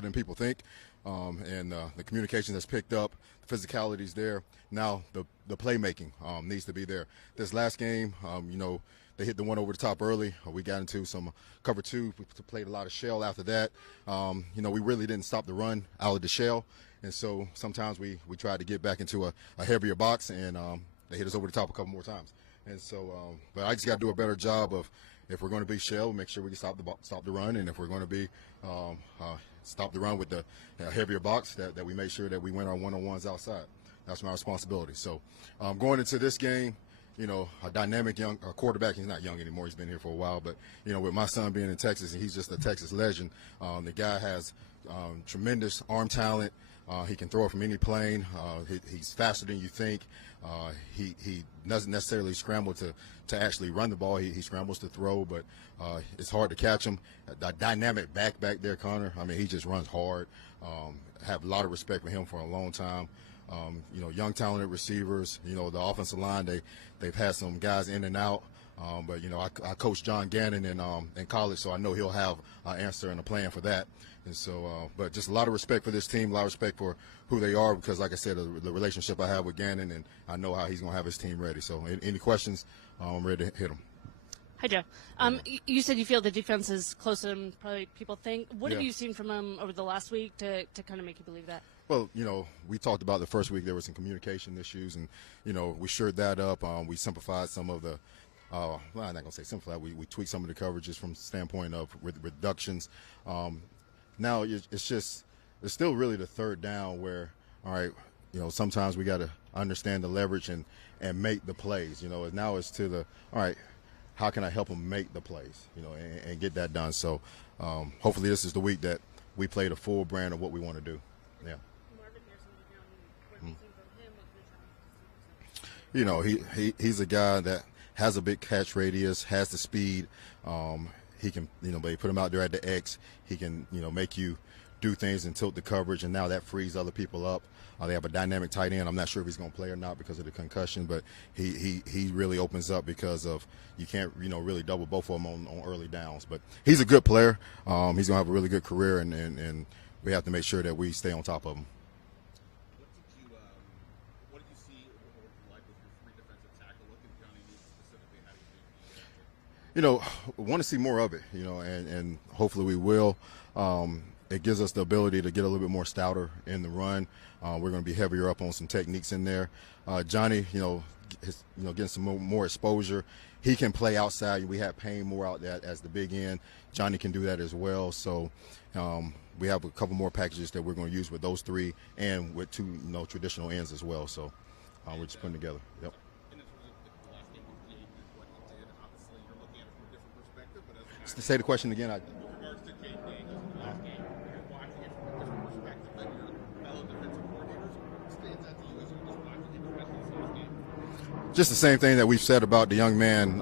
than people think, and the communication that's picked up, the physicality's there. Now the playmaking needs to be there. This last game, they hit the one over the top early. We got into some cover two. We played a lot of shell after that. We really didn't stop the run out of the shell, and so sometimes we tried to get back into a heavier box, and they hit us over the top a couple more times. And so, but I just got to do a better job of, if we're going to be shell, make sure we can stop the run, and if we're going to be stop the run with the heavier box, that we make sure that we win our one-on-ones outside. That's my responsibility. So going into this game, a dynamic young quarterback. He's not young anymore. He's been here for a while. But, with my son being in Texas, and he's just a Texas legend, the guy has tremendous arm talent. He can throw it from any plane. He's faster than you think. He doesn't necessarily scramble to actually run the ball. He scrambles to throw, but it's hard to catch him. A dynamic back there, Connor. I mean, he just runs hard. Have a lot of respect for him for a long time. Young talented receivers. The offensive line, they've had some guys in and out. But I coached John Gannon in college, so I know he'll have an answer and a plan for that. And so, but just a lot of respect for this team, a lot of respect for who they are, because, like I said, the relationship I have with Gannon, and I know how he's going to have his team ready. So, any questions? I'm ready to hit them. Hi, Joe. You said you feel the defense is closer than probably people think. What have you seen from them over the last week to kind of make you believe that? Well, we talked about the first week there were some communication issues, and, we shored that up. We simplified some of the well, I'm not going to say simplified. We tweaked some of the coverages from the standpoint of reductions. Now it's still really the third down where, all right, sometimes we got to understand the leverage and make the plays. Now it's to the, all right, how can I help them make the plays, and get that done. So hopefully this is the week that we play the full brand of what we want to do. Yeah. He's a guy that has a big catch radius, has the speed. He can, but you put him out there at the X, he can, make you do things and tilt the coverage, and now that frees other people up. They have a dynamic tight end. I'm not sure if he's going to play or not because of the concussion, but he really opens up because of, you can't, really double both of them on early downs. But he's a good player. He's going to have a really good career, and we have to make sure that we stay on top of him. Want to see more of it, and hopefully we will. It gives us the ability to get a little bit more stouter in the run. We're going to be heavier up on some techniques in there. Johnny, getting some more exposure. He can play outside. We have Payne more out there as the big end. Johnny can do that as well. So we have a couple more packages that we're going to use with those three and with two, traditional ends as well. So we're just putting together. Yep. Say the question again. Just the same thing that we've said about the young man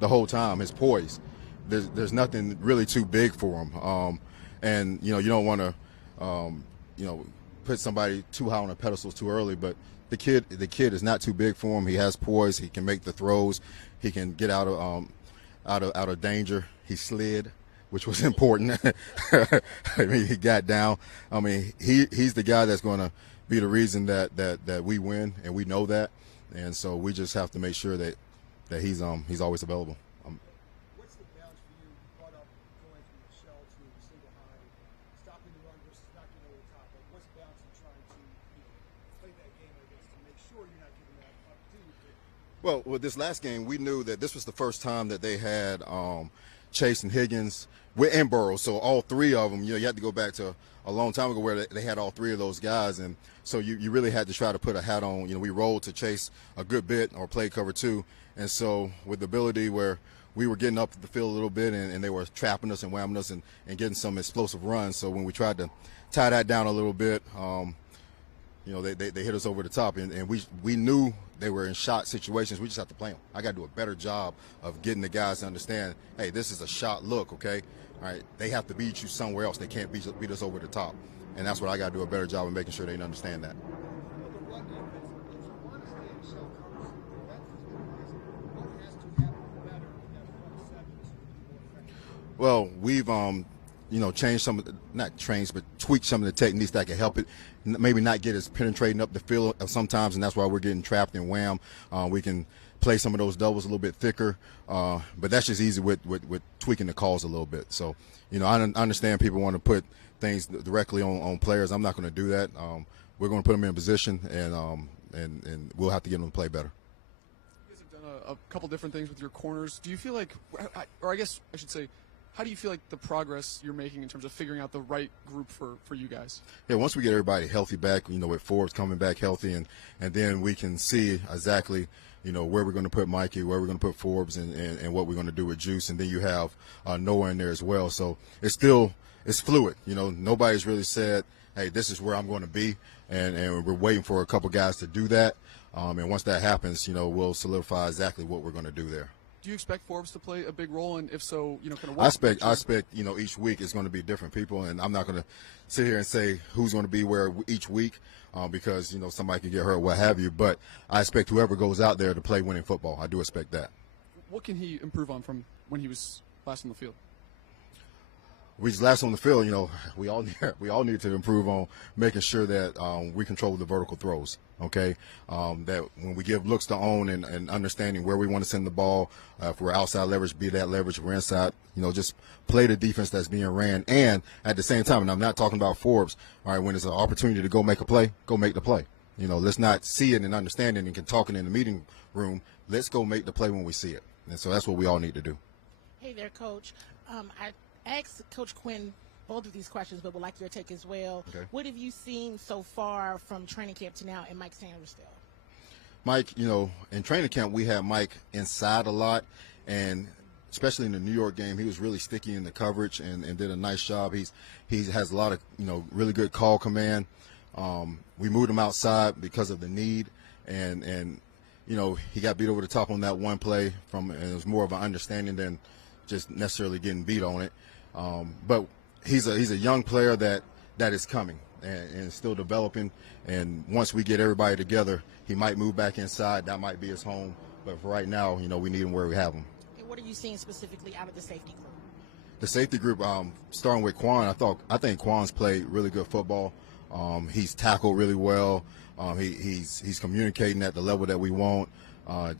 the whole time, his poise. There's nothing really too big for him. And, you don't want to, put somebody too high on a pedestal too early, but the kid is not too big for him. He has poise. He can make the throws. He can get out of danger. He slid, which was important. I mean, he got down. I mean, he's the guy that's going to be the reason that we win, and we know that. And so we just have to make sure that he's always available. What's the balance for you? You brought up going from the shell to single high, stopping the run versus knocking over the top. Like, what's the balance in trying to play that game, I guess, to make sure you're not giving that opportunity? Well, with this last game, we knew that this was the first time that they had Chase and Higgins and Burrow. So all three of them, you had to go back to a long time ago where they had all three of those guys. And so you really had to try to put a hat on. We rolled to Chase a good bit or play cover two. And so with the ability where we were getting up the field a little bit and they were trapping us and whamming us and getting some explosive runs. So when we tried to tie that down a little bit, they hit us over the top. And we knew they were in shot situations. We just have to play them. I got to do a better job of getting the guys to understand, hey, this is a shot look, okay? All right, they have to beat you somewhere else. They can't beat us over the top. And that's what I got to do a better job of making sure they understand that. Well, we've, change some of the, not change, but tweak some of the techniques that can help it. Maybe not get as penetrating up the field sometimes, and that's why we're getting trapped in wham. We can play some of those doubles a little bit thicker, but that's just easy with tweaking the calls a little bit. So, I understand people want to put things directly on players. I'm not going to do that. We're going to put them in position, and we'll have to get them to play better. You guys have done a couple different things with your corners. Do you feel like, or I guess I should say, how do you feel like the progress you're making in terms of figuring out the right group for you guys? Yeah, once we get everybody healthy back, with Forbes coming back healthy, and then we can see exactly, where we're going to put Mikey, where we're going to put Forbes, and what we're going to do with Juice, and then you have Noah in there as well. So it's fluid. Nobody's really said, hey, this is where I'm going to be, and we're waiting for a couple guys to do that. And once that happens, we'll solidify exactly what we're going to do there. Do you expect Forbes to play a big role, and if so, kind of what? I expect, each week is going to be different people, and I'm not going to sit here and say who's going to be where each week because, somebody can get hurt, what have you. But I expect whoever goes out there to play winning football. I do expect that. What can he improve on from when he was last on the field? We just last on the field, we all need to improve on making sure that we control the vertical throws. Okay, that when we give looks to own and understanding where we want to send the ball, if we're outside leverage, be that leverage. If we're inside, just play the defense that's being ran. And at the same time, and I'm not talking about Forbes. All right, when it's an opportunity to go make a play, go make the play. Let's not see it and understand it and can talk it in the meeting room. Let's go make the play when we see it. And so that's what we all need to do. Hey there, Coach. I asked Coach Quinn both of these questions, but would like your take as well. Okay. What have you seen so far from training camp to now in Mike Sanders still? Mike, in training camp we had Mike inside a lot, and especially in the New York game, he was really sticky in the coverage and did a nice job. He has a lot of really good call command. We moved him outside because of the need, and he got beat over the top on that one play and it was more of an understanding than just necessarily getting beat on it. But he's a young player that is coming and still developing. And once we get everybody together, he might move back inside. That might be his home. But for right now, we need him where we have him. And what are you seeing specifically out of the safety group? The safety group, starting with Quan, I think Quan's played really good football. He's tackled really well. He's communicating at the level that we want.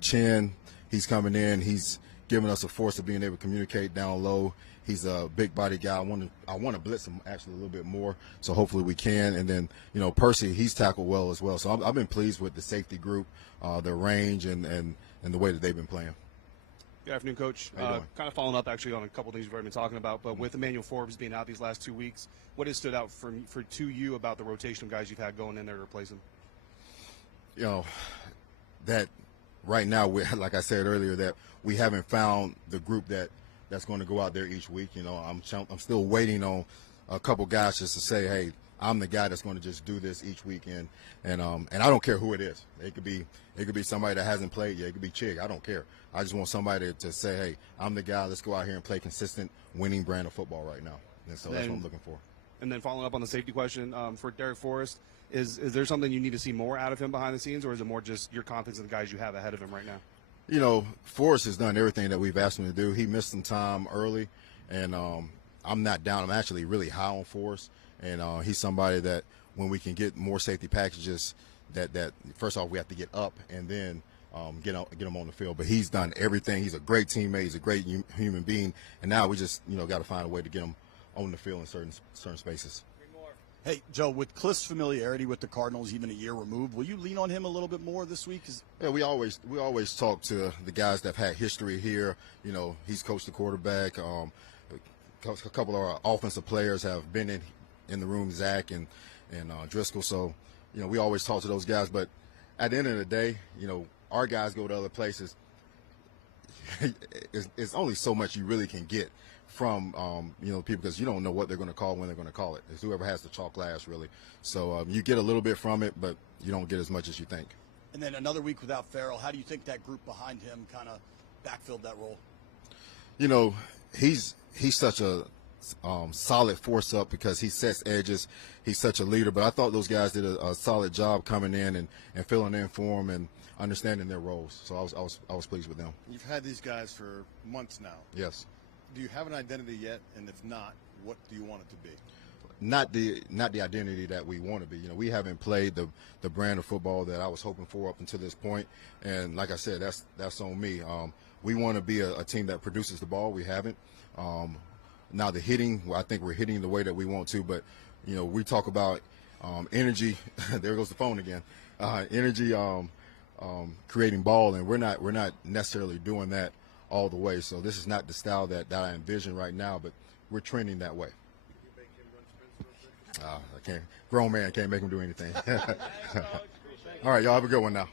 Chin, he's coming in. He's giving us a force of being able to communicate down low. He's a big body guy. I want to blitz him actually a little bit more, so hopefully we can. And then, Percy, he's tackled well as well. So I've been pleased with the safety group, their range, and the way that they've been playing. Good afternoon, Coach. Kind of following up actually on a couple things you've already been talking about, but with Emmanuel Forbes being out these last 2 weeks, what has stood out to you about the rotation of guys you've had going in there to replace him? That right now, like I said earlier, that we haven't found the group that's going to go out there each week. I'm still waiting on a couple guys just to say, hey, I'm the guy that's going to just do this each weekend, and I don't care who it is. It could be somebody that hasn't played yet. It could be Chig. I don't care. I just want somebody to say, hey, I'm the guy. Let's go out here and play consistent, winning brand of football right now. And so that's what I'm looking for. And then following up on the safety question for Derek Forrest, is there something you need to see more out of him behind the scenes, or is it more just your confidence in the guys you have ahead of him right now? Forrest has done everything that we've asked him to do. He missed some time early, and I'm not down. I'm actually really high on Forrest, and he's somebody that when we can get more safety packages, that first off we have to get up and then get him on the field. But he's done everything. He's a great teammate. He's a great human being, and now we just got to find a way to get him on the field in certain spaces. Hey, Joe, with Cliff's familiarity with the Cardinals, even a year removed, will you lean on him a little bit more this week? Yeah, we always talk to the guys that have had history here. He's coached the quarterback. A couple of our offensive players have been in the room, Zach and Driscoll. So, we always talk to those guys. But at the end of the day, our guys go to other places. It's only so much you really can get from people, because you don't know what they're going to call when they're going to call it. It's whoever has the chalk last, really. So you get a little bit from it, but you don't get as much as you think. And then another week without Farrell, how do you think that group behind him kind of backfilled that role? He's such a solid force up because he sets edges. He's such a leader. But I thought those guys did a solid job coming in and filling in for him and understanding their roles. So I was pleased with them. You've had these guys for months now. Yes. Do you have an identity yet? And if not, what do you want it to be? Not the identity that we want to be. You know, we haven't played the brand of football that I was hoping for up until this point. And like I said, that's on me. We want to be a team that produces the ball. We haven't. Now the hitting, well, I think we're hitting the way that we want to. But you know, we talk about energy. There goes the phone again. Energy, creating ball, and we're not necessarily doing that all the way. So this is not the style that I envision right now. But we're trending that way. I can't. Grown man can't make him do anything. All right, y'all have a good one now.